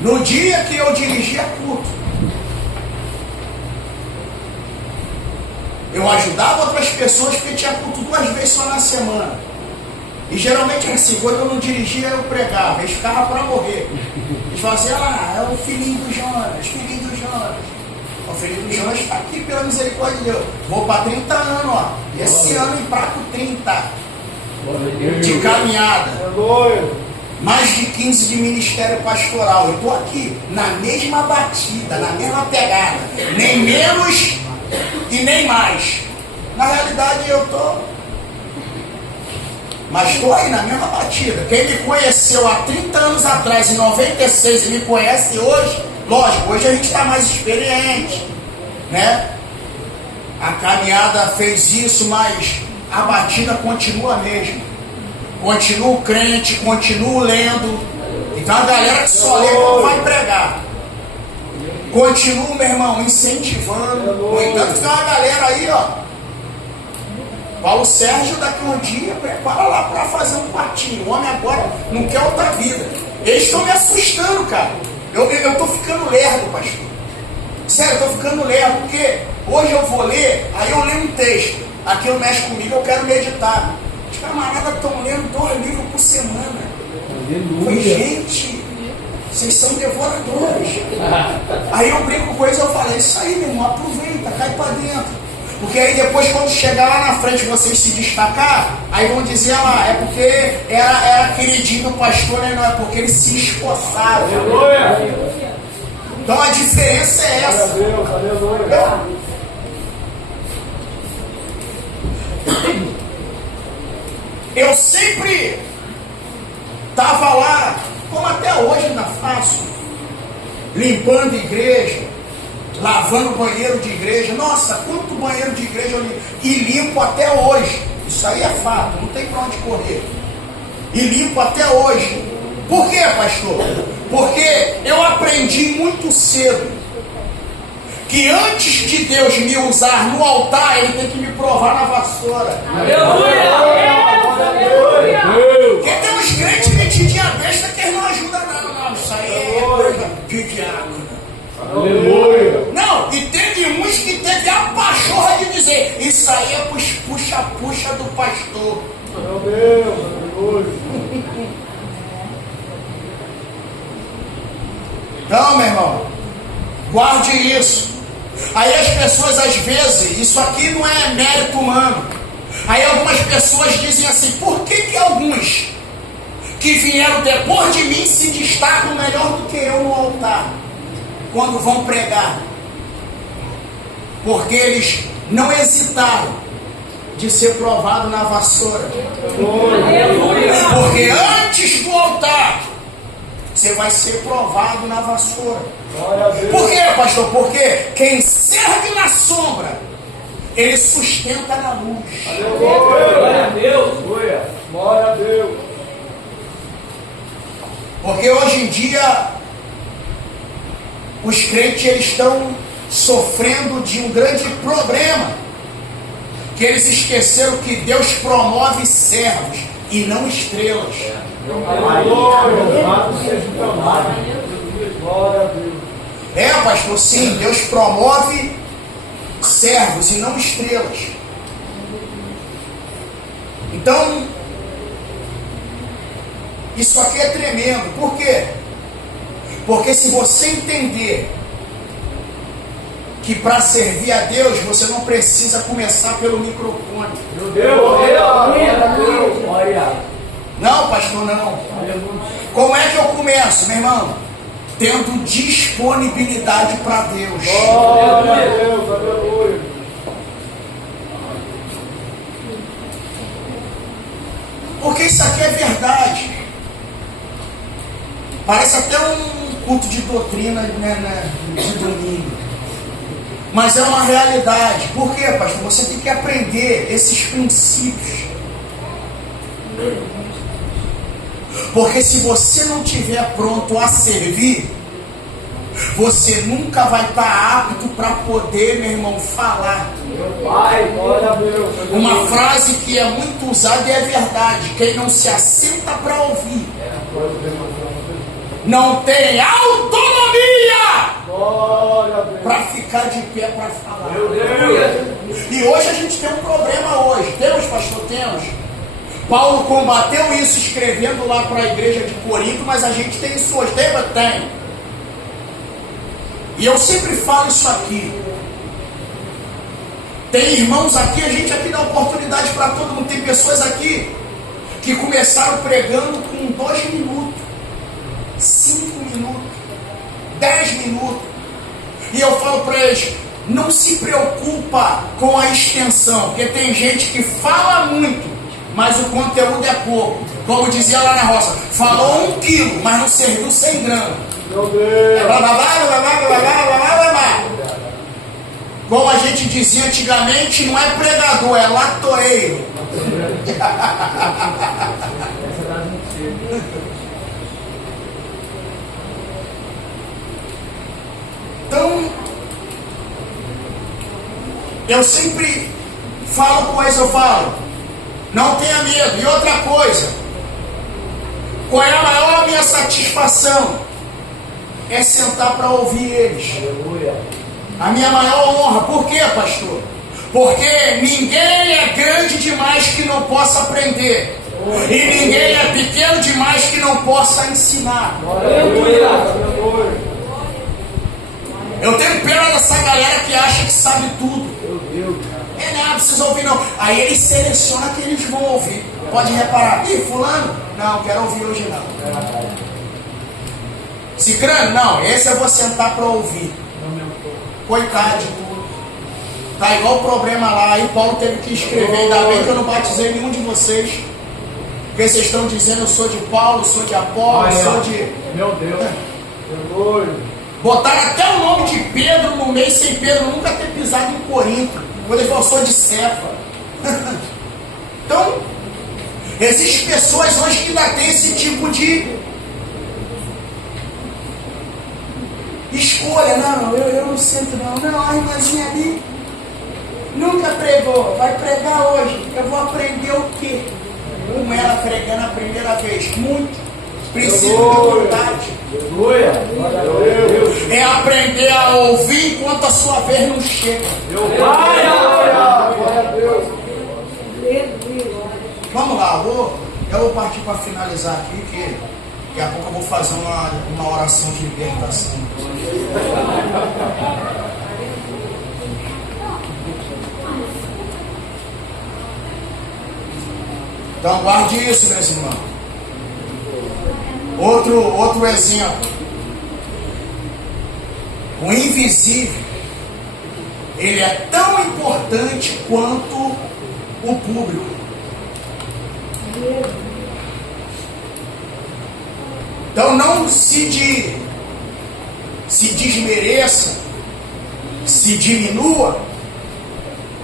No dia que eu dirigia culto, eu ajudava outras pessoas, porque tinha culto 2 vezes só na semana. E geralmente era assim, quando eu não dirigia, eu pregava. Eles ficavam para morrer. Eles falavam assim, é o filhinho do Jonas, filhinho do Jonas. O filhinho do Jonas está aqui pela misericórdia de Deus. Vou para 30 anos, ó. Esse ano emprato 30 de caminhada. Mais de 15 de ministério pastoral. Eu estou aqui na mesma batida, na mesma pegada. Nem menos e nem mais. Na realidade eu estou... Mas estou aí na mesma batida. Quem me conheceu há 30 anos atrás, em 96, e me conhece hoje, lógico, hoje a gente está mais experiente, né? A caminhada fez isso, mas a batida continua a mesma. Continuo crente, continuo lendo. Então a galera que só lê não vai pregar. Continuo, meu irmão, incentivando. No entanto, tem uma galera aí, ó. Paulo Sérgio, daqui um dia, prepara lá para fazer um patinho. O homem agora não quer outra vida. Eles estão me assustando, cara. Eu estou ficando lerdo, pastor. Sério, eu estou ficando lerdo, porque hoje eu vou ler, aí eu leio um texto. Aquilo mexe comigo, eu quero meditar. Os camaradas estão lendo 2 livros por semana. Falei, gente, vocês são devoradores. Aí eu brinco com eles, eu falo, isso aí, meu irmão, aproveita, cai para dentro. Porque aí depois, quando chegar lá na frente, vocês se destacar, aí vão dizer lá, é porque era queridinho do pastor, né? Não é porque eles se esforçaram. Então a diferença é essa. Eu sempre estava lá, como até hoje ainda faço, limpando igreja, lavando banheiro de igreja. Nossa, quanto banheiro de igreja eu limpo. E limpo até hoje. Isso aí é fato, não tem para onde correr. E limpo até hoje. Por quê, pastor? Porque eu aprendi muito cedo que antes de Deus me usar no altar, Ele tem que me provar na vassoura. Porque tem uns crentes metidinha besta que eles não ajudam não. Isso aí é coisa de diácono. Aleluia. Não, e teve uns que teve a pachorra de dizer, isso aí é puxa-puxa do pastor. Meu Deus, aleluia. Não, meu irmão, guarde isso. Aí as pessoas às vezes, isso aqui não é mérito humano. Aí algumas pessoas dizem assim, por que alguns que vieram depois de mim se destacam melhor do que eu no altar? Quando vão pregar, porque eles não hesitaram de ser provado na vassoura. Porque antes do altar você vai ser provado na vassoura. Por quê, pastor? Porque quem serve na sombra, ele sustenta na luz. Glória a Deus. Glória a Deus. Porque hoje em dia os crentes eles estão sofrendo de um grande problema, que eles esqueceram que Deus promove servos e não estrelas. É, pastor, sim, Deus promove servos e não estrelas. Então, isso aqui é tremendo. Por quê? Porque se você entender que para servir a Deus você não precisa começar pelo microfone. Meu Deus, Glória. Não, pastor, não. Como é que eu começo, meu irmão? Tendo disponibilidade para Deus. glória a Deus, aleluia. Porque isso aqui é verdade. Parece até um culto de doutrina, né, de domingo. Mas é uma realidade. Por quê, pastor? Você tem que aprender esses princípios. Porque se você não estiver pronto a servir, você nunca vai estar apto para poder, meu irmão, falar. Pai, glória a Deus. Uma frase que é muito usada e é verdade: quem não se assenta para ouvir não tem autonomia para ficar de pé para falar. Meu Deus. E hoje a gente tem um problema hoje. Temos, pastor? Temos. Paulo combateu isso escrevendo lá para a igreja de Corinto, mas a gente tem isso hoje. Tem. E eu sempre falo isso aqui. Tem irmãos aqui, a gente aqui dá oportunidade para todo mundo. Tem pessoas aqui que começaram pregando com 2 minutos, 5 minutos, 10 minutos. E eu falo para eles, não se preocupa com a extensão, porque tem gente que fala muito, mas o conteúdo é pouco. Como dizia lá na roça, falou 1 quilo, mas não serviu 100 gramas. Meu Deus. Como a gente dizia antigamente, não é pregador, é latoeiro. Então, eu sempre falo com eles, eu falo, não tenha medo. E outra coisa, qual é a maior minha satisfação? É sentar para ouvir eles. A minha maior honra. Por quê, pastor? Porque ninguém é grande demais que não possa aprender. E ninguém é pequeno demais que não possa ensinar. Eu tenho pena dessa galera que acha que sabe tudo. Não precisa ouvir não. Aí eles selecionam que eles vão ouvir. Pode reparar. Ih, fulano? Não, quero ouvir hoje não. Cicrano? Não, esse eu vou sentar para ouvir. Coitado. Tá igual o problema lá. Aí Paulo teve que escrever. Ainda bem que eu não batizei nenhum de vocês. Porque vocês estão dizendo eu sou de Paulo, sou de Apolo, sou de... Meu Deus. Botaram até o nome de Pedro no meio, sem Pedro nunca ter pisado em Corinto. Quando ele falou, sou de Cefa. Então, existem pessoas hoje que ainda tem esse tipo de escolha. Não, eu não sinto não. A irmãzinha ali nunca pregou, vai pregar hoje. Eu vou aprender o quê? Como ela pregando a primeira vez? Muito. Princípio da vontade. É aprender a ouvir enquanto a sua vez não chega. Vamos lá, eu vou partir para finalizar aqui, que daqui a pouco eu vou fazer uma oração de libertação. Então guarde isso, meus irmãos. Outro exemplo. O invisível, ele é tão importante quanto o público. Então não se desmereça, se diminua,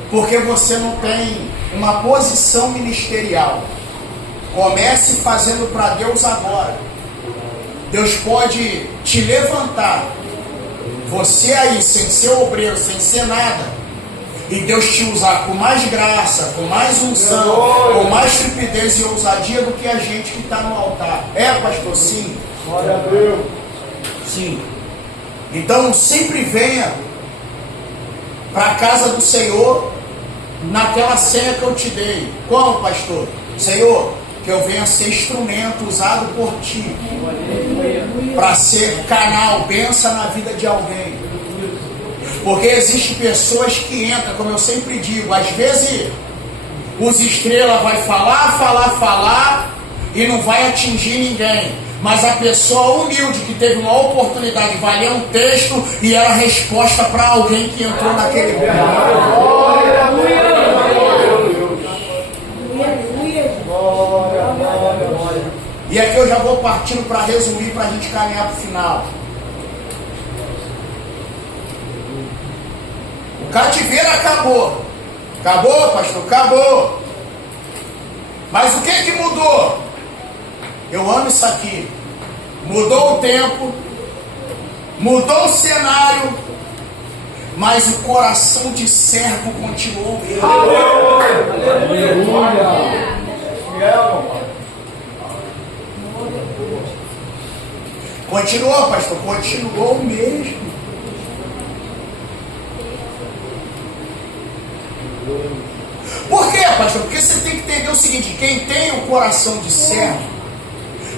porque você não tem uma posição ministerial. Comece fazendo para Deus agora. Deus pode te levantar, você aí, sem ser obreiro, sem ser nada, e Deus te usar com mais graça, com mais unção, com mais trepidez e ousadia do que a gente que está no altar. É, pastor? Sim. Glória a Deus. Sim. Então sempre venha para a casa do Senhor naquela senha que eu te dei. Como, pastor? Senhor, que eu venha ser instrumento usado por ti para ser canal, bênção na vida de alguém. Porque existem pessoas que entram, como eu sempre digo, às vezes os estrelas vai falar e não vai atingir ninguém. Mas a pessoa humilde que teve uma oportunidade vai ler um texto e era a resposta para alguém que entrou naquele momento. E aqui eu já vou partindo para resumir, para a gente caminhar para o final. O cativeiro acabou. Acabou, pastor? Acabou. Mas o que mudou? Eu amo isso aqui. Mudou o tempo, mudou o cenário, mas o coração de servo continuou o mesmo. Aleluia. Continuou, pastor? Continuou o mesmo. Por quê, pastor? Porque você tem que entender o seguinte: quem tem o coração de servo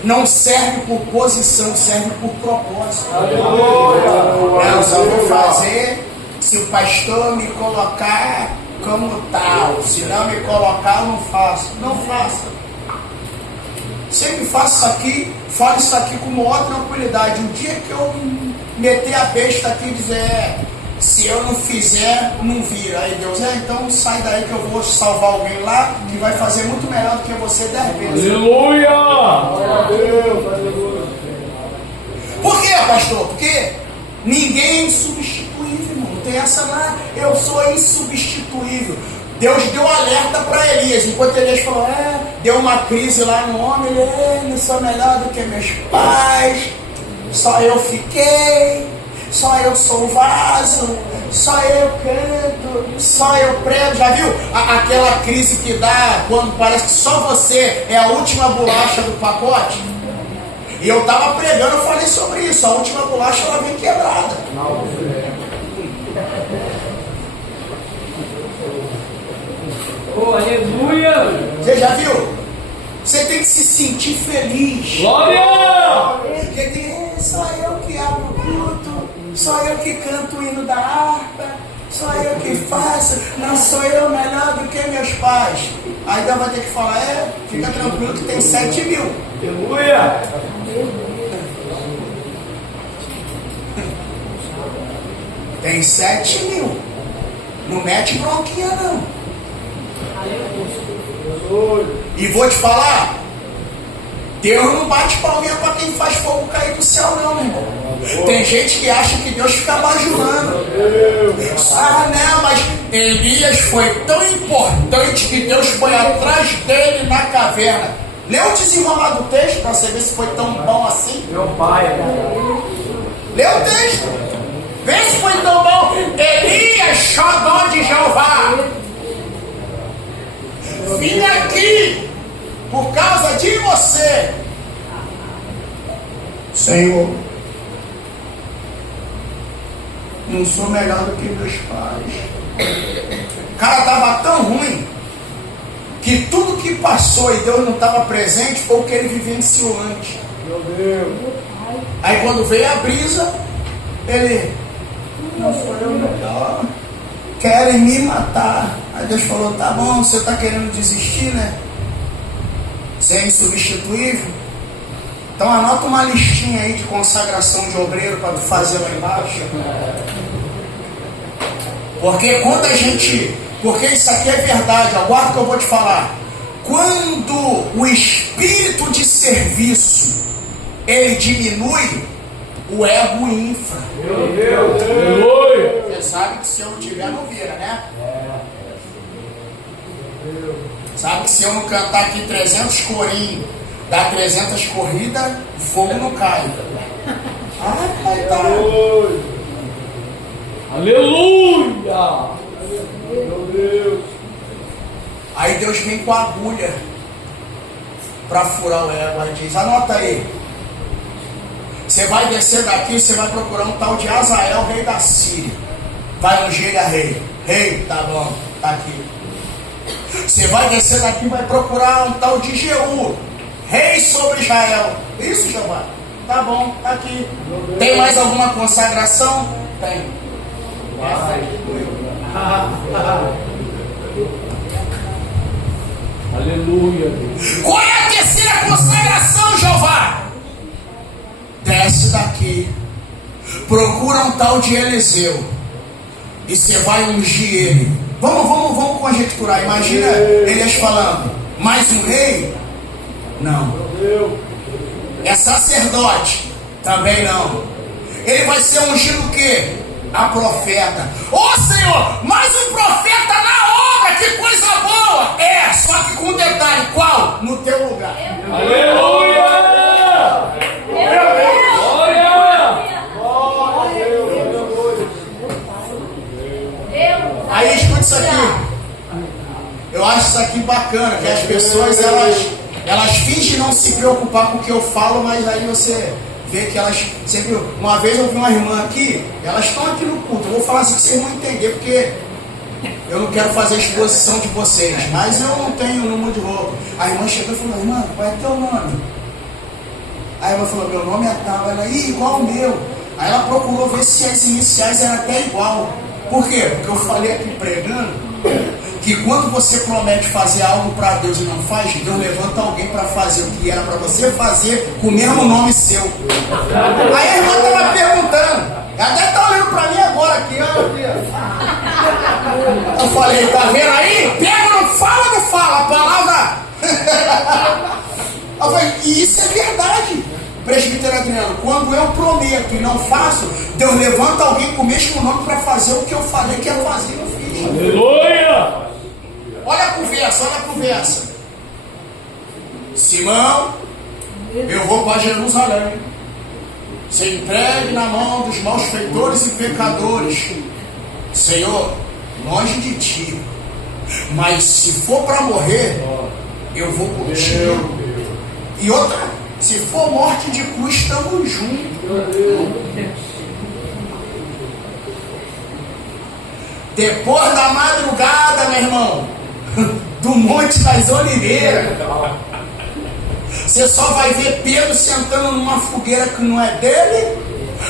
não serve por posição, serve por propósito. Eu só vou fazer se o pastor me colocar como tal. Se não me colocar, eu não faço. Não faça. Sempre faço isso aqui, falo isso aqui com maior tranquilidade. Um dia que eu meter a besta aqui e dizer, se eu não fizer, não vira. Aí Deus, então sai daí que eu vou salvar alguém lá que vai fazer muito melhor do que você 10 vezes. Aleluia! Glória a Deus, aleluia. Por quê, pastor? Porque ninguém é insubstituível, irmão. Não tem essa lá, eu sou insubstituível. Deus deu alerta para Elias. Enquanto Elias falou, deu uma crise lá no homem, ele, não sou melhor do que meus pais, só eu fiquei. só eu sou o vaso, só eu canto, só eu prego. Já viu aquela crise que dá quando parece que só você é a última bolacha do pacote? E eu estava pregando, eu falei sobre isso. A última bolacha ela vem quebrada. Oh, aleluia! Você já viu? Você tem que se sentir feliz. Glória! Porque tem, só eu que abro o culto, só eu que canto o hino da harpa, só eu que faço, não sou eu melhor do que meus pais. Aí Deus vai ter que falar, fica tranquilo que tem 7.000. Aleluia! Tem 7.000. Não mete bronquinha não. E vou te falar, Deus não bate palminha para quem faz fogo cair do céu não, meu irmão. Tem gente que acha que Deus fica bajulando. Ah, não, mas Elias foi tão importante que Deus foi atrás dele na caverna. Lê o desenrolar do texto para você ver se foi tão bom assim. Meu pai. Lê o texto. Vê se foi tão bom. Elias, xodó de Jeová, vim aqui por causa de você, Senhor. Não sou melhor do que meus pais. O cara estava tão ruim que tudo que passou e Deus não estava presente foi o que ele vivenciou antes. Meu Deus. Aí quando veio a brisa, ele, não sou eu melhor, querem me matar. Aí Deus falou, tá bom, você está querendo desistir, né? Você é insubstituível? Então anota uma listinha aí de consagração de obreiro para fazer lá embaixo. Porque quando a gente... Porque isso aqui é verdade, aguarda que eu vou te falar. Quando o espírito de serviço ele diminui, o ego infla. Meu Deus. Aleluia. Você sabe que se eu não tiver, não vira, né? Sabe que se eu não cantar aqui 300 corinhos, dá 300 corridas, o fogo não cai. Ah, mas tá. Aleluia! Meu Deus. Aí Deus vem com a agulha para furar o ego. Aí diz, anota aí. Você vai descer daqui, você vai procurar um tal de Azael, rei da Síria. Vai ungir ele a rei. Rei, tá bom, tá aqui. Você vai descer daqui e vai procurar um tal de Jeú, rei sobre Israel. Isso, Jeová? Tá bom, tá aqui. Tem mais alguma consagração? Tem. Essa aí doeu. Aleluia! Qual é a terceira consagração, Jeová? Desce daqui, procura um tal de Eliseu e você vai ungir ele. Vamos conjecturar. Imagina Elias falando, mais um rei? Não. É sacerdote? Também não. Ele vai ser ungido o quê? A profeta. Ô Senhor, mais um profeta na obra, que coisa boa! É, só que com um detalhe, qual? No teu lugar. Aleluia! Aí escuta isso aqui. Eu acho isso aqui bacana, que as pessoas elas fingem não se preocupar com o que eu falo, mas aí você vê que elas sempre. Uma vez eu vi uma irmã aqui, elas estão aqui no culto. Eu vou falar assim que vocês vão entender, porque eu não quero fazer exposição de vocês, mas eu não tenho número de roupa. A irmã chegou e falou, irmã, qual é teu nome? Aí ela falou, meu nome é tal. Ela, igual o meu. Aí ela procurou ver se as iniciais eram até igual. Por quê? Porque eu falei aqui pregando que quando você promete fazer algo para Deus e não faz, Deus levanta alguém para fazer o que era para você fazer com o mesmo nome seu. Aí a irmã estava perguntando, ela até está olhando para mim agora aqui, olha. Eu falei, tá vendo aí? Pega, não fala, a palavra. Eu falei, e isso é verdade. Presbítero Adriano, quando eu prometo e não faço, Deus levanta alguém com o mesmo nome para fazer o que eu falei que ia fazer e não fiz. Aleluia! Olha a conversa. Simão, eu vou para Jerusalém. Ser entregue na mão dos malfeitores e pecadores. Senhor, longe de ti. Mas se for para morrer, eu vou contigo. E outra, se for morte de cruz, estamos juntos. Depois da madrugada, meu irmão, do Monte das Oliveiras, você só vai ver Pedro sentando numa fogueira que não é dele,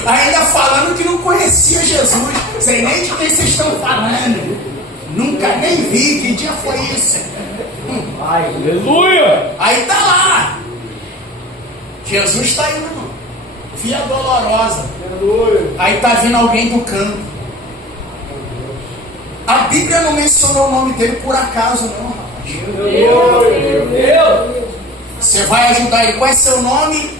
ainda falando que não conhecia Jesus. Sei nem de quem vocês estão falando. Nunca nem vi. Que dia foi isso? Aleluia! Aí tá lá. Jesus está indo. Via Dolorosa. Aí tá vindo alguém do campo. A Bíblia não mencionou o nome dele por acaso, não, rapaz. Deus! Você vai ajudar ele. Qual é seu nome?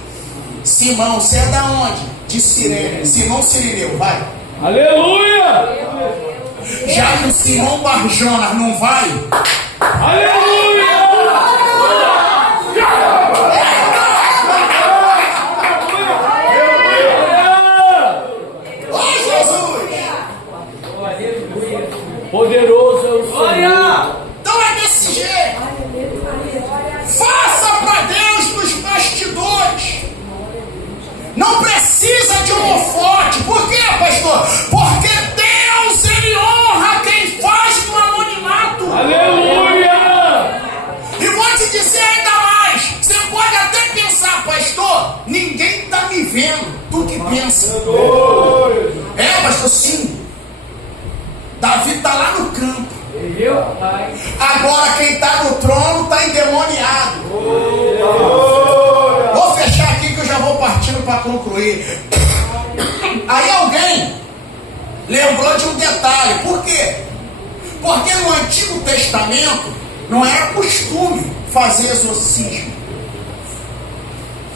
Simão. Você é da onde? De Cirene. Simão Sirineu, vai. Aleluia! Já que o Simão Barjonas não vai, Aleluia! ô Jesus! Poderoso é o Senhor. Então é desse jeito. Faça para Deus nos bastidores. Não precisa de holofote. Por quê, pastor? Porque Deus, Ele honra quem faz no anonimato. Aleluia! E vou te dizer ainda mais. Você pode até pensar, pastor, ninguém está me vendo. Tu que pensa. É, pastor, sim. Davi está lá no campo. Agora quem está no trono está endemoniado. Vou fechar aqui que eu já vou partindo para concluir. Aí alguém lembrou de um detalhe. Por quê? Porque no Antigo Testamento não era costume fazer exorcismo.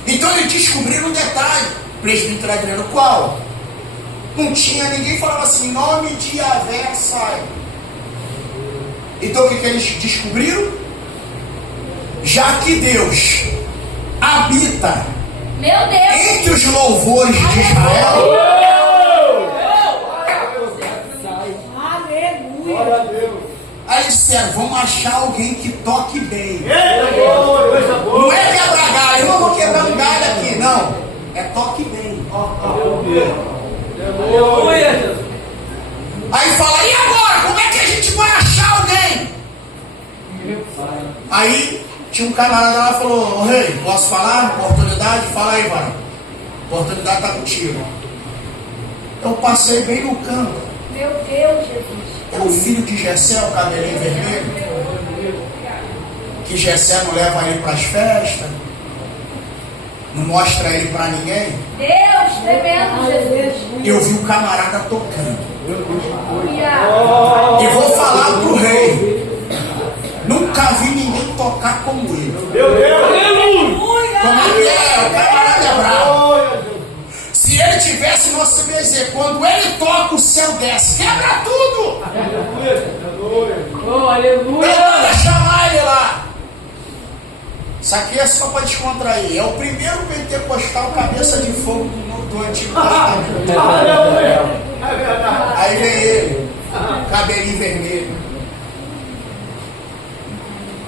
Então eles descobriram um detalhe. O presbítero Adriano, qual? Não tinha ninguém que falava assim, em nome de Yahvé sai. Então o que eles descobriram? Já que Deus habita entre os louvores de Israel, aí eles disseram, vamos achar alguém que toque bem. Não é quebrar galho, eu não vou quebrar um galho aqui, não. É toque bem. Aí fala, e agora? Como é que a gente vai achar alguém? Aí tinha um camarada lá e falou, ô rei, posso falar? Oportunidade? Fala aí, varão. Oportunidade está contigo. Eu passei bem no campo. Meu Deus, Jesus. É o filho de Jessé, o cabelinho vermelho. Que Jessé não leva ele para as festas. Não mostra ele para ninguém. Deus, tremendo, Jesus. Eu vi o camarada tocando. Aleluia. E vou falar pro rei. Nunca vi ninguém tocar como ele. Como é que é? O camarada é bravo. Se ele tivesse, você vai dizer, quando ele toca, o céu desce. Quebra tudo. Ele manda chamar ele lá. Isso aqui é só para descontrair. É o primeiro pentecostal cabeça de fogo do Antigo Testamento. Aí vem ele, cabelinho vermelho.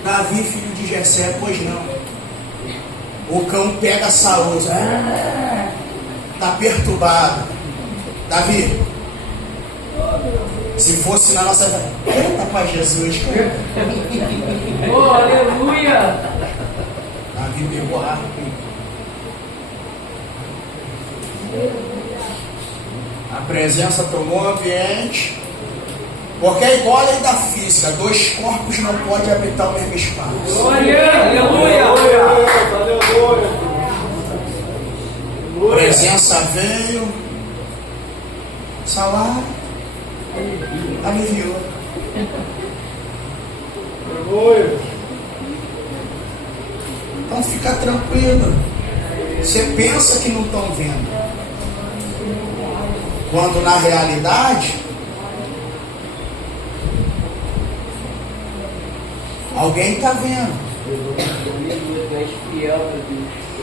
Davi, filho de Jessé, pois não. O cão pega Saúl. Está perturbado. Davi, se fosse na nossa vida, canta para Jesus. Aleluia! Davi pegou a arma. A presença tomou o ambiente. Porque é igual a lei da física. Dois corpos não podem habitar o mesmo espaço. Aleluia! A presença veio. Salário. Aliviou. Então fica tranquilo. Você pensa que não estão vendo. Quando na realidade alguém está vendo.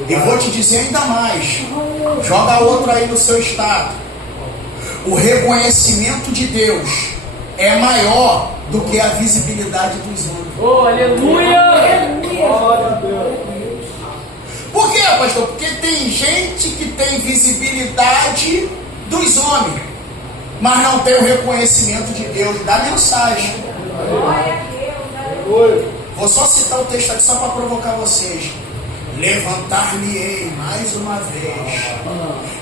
E vou te dizer ainda mais. Joga outra aí no seu estado. O reconhecimento de Deus é maior do que a visibilidade dos homens. Oh, aleluia! Glória a Deus. Por quê, pastor? Porque tem gente que tem visibilidade dos homens, mas não tem o reconhecimento de Deus, da mensagem. Aleluia. Vou só citar o texto aqui só para provocar vocês. Levantar-me-ei mais uma vez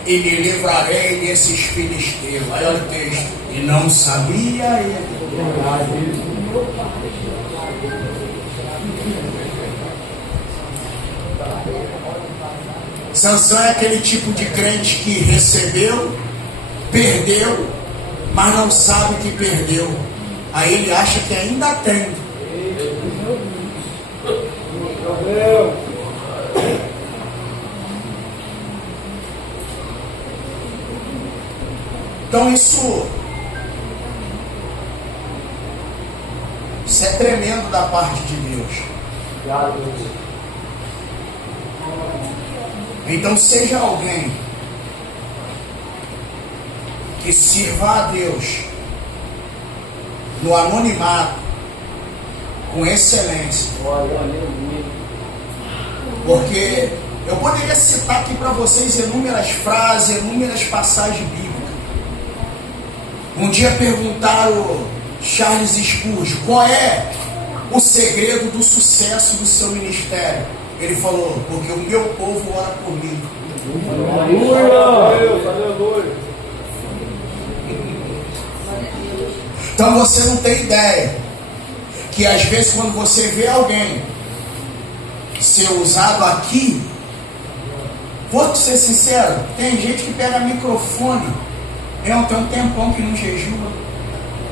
e me livrarei desses filisteus. Olha o texto. E não sabia ele. Sansão é aquele tipo de crente que recebeu, perdeu, mas não sabe que perdeu. Aí ele acha que ainda tem. Meu Deus. Então isso é tremendo da parte de Deus. Então seja alguém que sirva a Deus no anonimato, com excelência. Porque eu poderia citar aqui para vocês inúmeras frases, inúmeras passagens bíblicas. Um dia perguntaram Charles Spurgeon qual é o segredo do sucesso do seu ministério. Ele falou: porque o meu povo ora por mim. Aleluia. Aleluia. Então você não tem ideia que às vezes quando você vê alguém ser usado aqui, vou ser sincero, tem gente que pega microfone, tem um tempão que não jejua,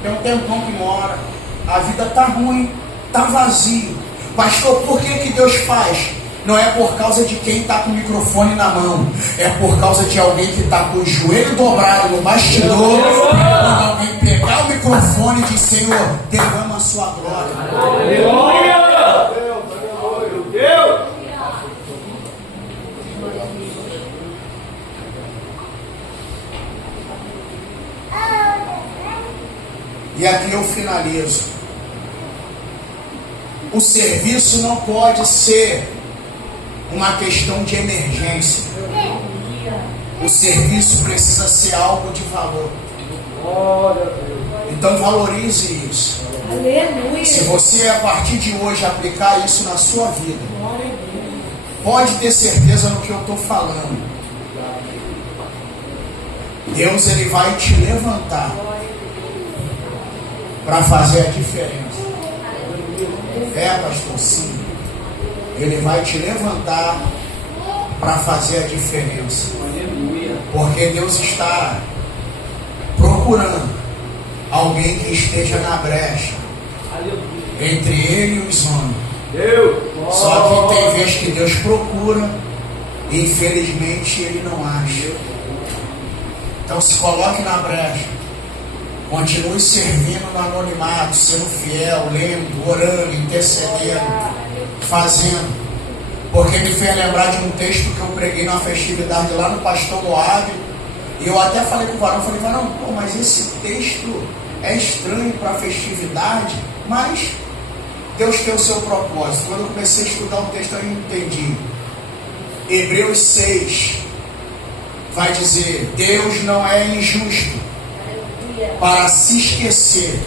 tem um tempão que mora, a vida tá ruim, tá vazio. Pastor, por que Deus faz? Não é por causa de quem está com o microfone na mão, é por causa de alguém que está com o joelho dobrado no bastidor, quando alguém pegar o microfone e diz: Senhor, derrama a sua glória. Aleluia! Meu Deus. E aqui eu finalizo. O serviço não pode ser uma questão de emergência. O serviço precisa ser algo de valor. Glória a Deus. Então valorize isso. Aleluia. Se você a partir de hoje aplicar isso na sua vida, pode ter certeza no que eu estou falando. Deus, ele vai te levantar para fazer a diferença. É, pastor, sim. Ele vai te levantar para fazer a diferença. Porque Deus está procurando alguém que esteja na brecha entre ele e os homens. Deus. Só que tem vezes que Deus procura e infelizmente ele não acha. Então se coloque na brecha. Continue servindo no anonimato, sendo fiel, lendo, orando, intercedendo, fazendo. Porque me fez lembrar de um texto que eu preguei na festividade lá no Pastor Moab. E eu até falei com o varão, varão, pô, mas esse texto é estranho para a festividade, mas Deus tem o seu propósito. Quando eu comecei a estudar o texto, eu entendi. Hebreus 6 vai dizer: Deus não é injusto para se esquecer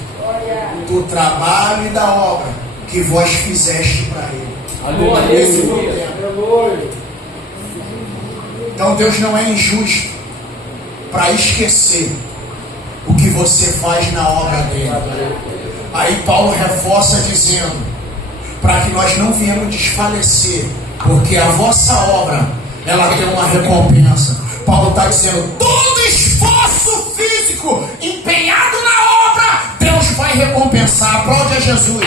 do trabalho e da obra que vós fizeste para Ele. Esse foi o tema. Aleluia. Então Deus não é injusto para esquecer o que você faz na obra dele. Aí Paulo reforça dizendo: para que nós não venhamos desfalecer, porque a vossa obra, ela tem uma recompensa. Paulo está dizendo: todo esforço físico empenhado na obra, Deus vai recompensar. Aplaude a Jesus.